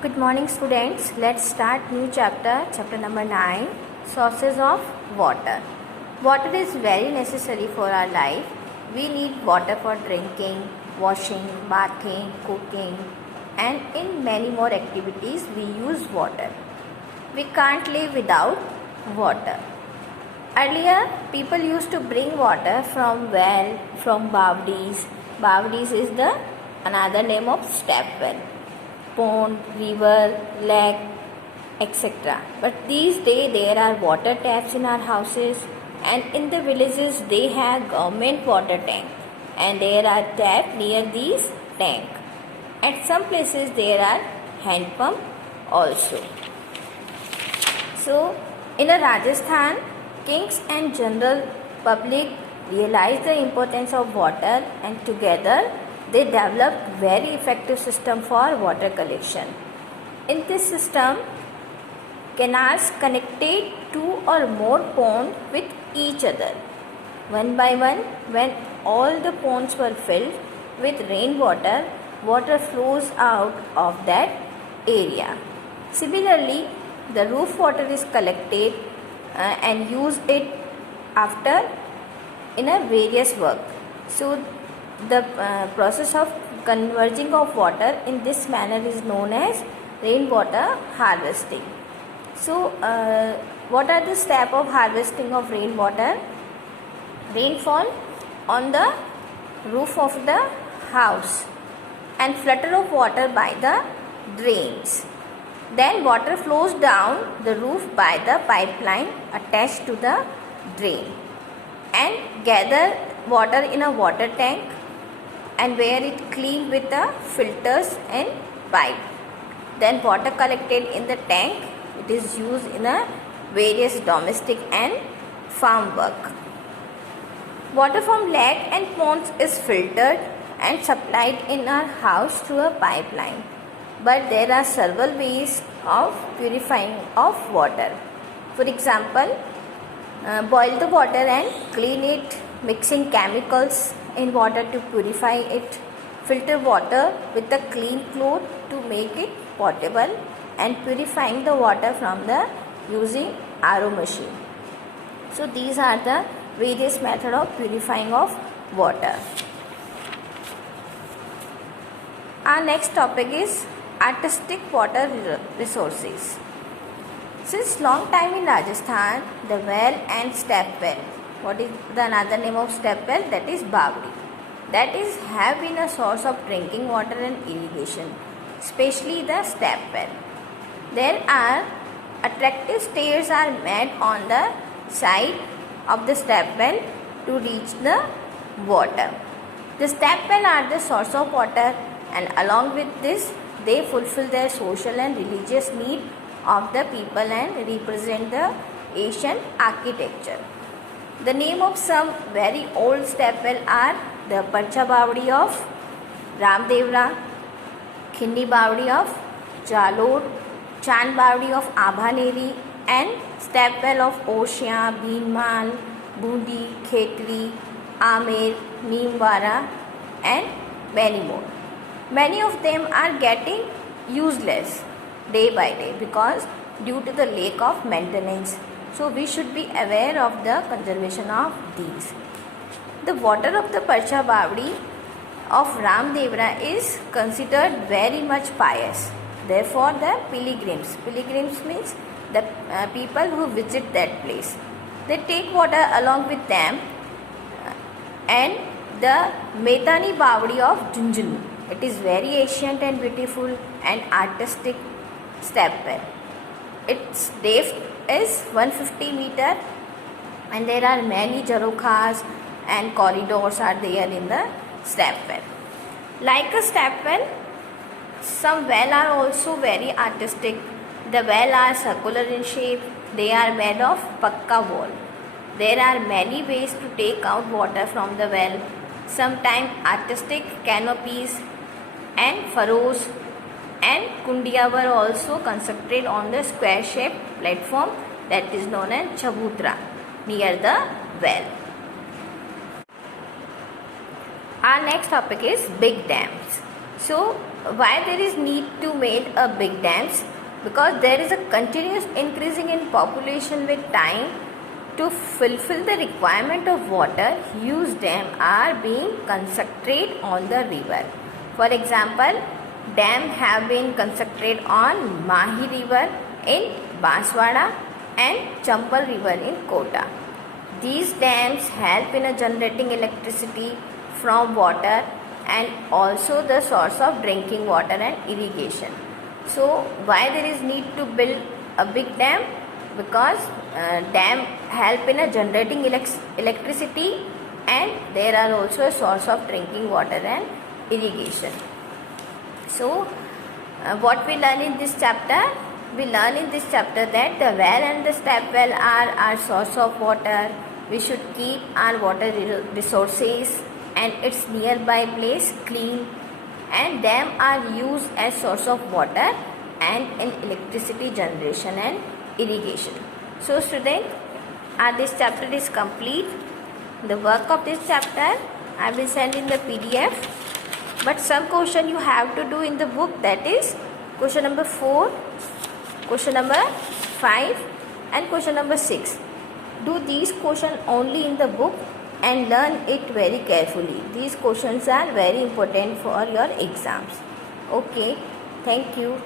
Good morning students. Let's start new chapter number 9, sources of water. Water is very necessary for our life. We need water for drinking, washing, bathing, cooking, and in many more activities we use water. We can't live without water. Earlier people used to bring water from well, from bavdis. Bavdis is the another name of step well. Pond, river, lake, etc. But these days there are water taps in our houses, and in the villages they have government water tank, and there are taps near these tank. At some places there are hand pump also. So in a Rajasthan, kings and general public realized the importance of water, and together they developed very effective system for water collection. In this system, canals connected two or more ponds with each other. One by one, when all the ponds were filled with rainwater, water flows out of that area. Similarly, the roof water is collected and used it after in a various work. So the process of converging of water in this manner is known as rainwater harvesting. So what are the steps of harvesting of rainwater? Rainfall on the roof of the house and flutter of water by the drains. Then water flows down the roof by the pipeline attached to the drain and gather water in a water tank and where it cleaned with the filters and pipe. Then water collected in the tank, it is used in a various domestic and farm work. Water from lake and ponds is filtered and supplied in our house through a pipeline. But there are several ways of purifying of water. For example, boil the water and clean it, mixing chemicals in water to purify it. Filter water with a clean cloth to make it potable, and purifying the water from the using RO machine. So these are the various methods of purifying of water. Our next topic is artistic water resources. Since long time in Rajasthan, the well and step well, what is the another name of step well? That is bavdi. That is have been a source of drinking water and irrigation, especially the step well. There are attractive stairs are made on the side of the step well to reach the water. The step well are the source of water, and along with this they fulfill their social and religious need of the people and represent the Asian architecture. The name of some very old step well are the Parcha Bavdi of Ramdevra, Khindi Bavdi of Jalod, Chand Bavdi of Abhaneri, and step well of Oshia, Bhinmal, Bundi, Khetri, Amer, Neemwara, and many more. Many of them are getting useless day by day because due to the lack of maintenance. So we should be aware of the conservation of these. The water of the Parcha Bavdi of Ramdevra is considered very much pious. Therefore the pilgrims means the people who visit that place, they take water along with them. And the Maidani Bavdi of Junjunu, it is very ancient and beautiful and artistic step well. Its depth is 150 meter, and there are many jarokhas and corridors are there in the step well. Like a step well, some well are also very artistic. The well are circular in shape. They are made of pakka wall. There are many ways to take out water from the well. Sometimes artistic canopies and furrows and kundiya were also constructed on the square shaped platform that is known as chabutra near the well. Our next topic is big dams. So why there is need to make a big dams? Because there is a continuous increasing in population with time. To fulfill the requirement of water, huge dams are being constructed on the river. For example, dams have been constructed on Mahi River in Banswara and Chambal River in Kota. These dams help in generating electricity from water and also the source of drinking water and irrigation. So why there is need to build a big dam? Because dam help in generating electricity, and there are also a source of drinking water and irrigation. So what we learn in this chapter? We learn in this chapter that the well and the step well are our source of water. We should keep our water resources and its nearby place clean, and them are used as source of water and in electricity generation and irrigation. So student, this chapter is complete. The work of this chapter I will send in the PDF, but some question you have to do in the book, that is question number 4, question number 5 and question number 6. Do these questions only in the book and learn it very carefully. These questions are very important for your exams. Okay, thank you.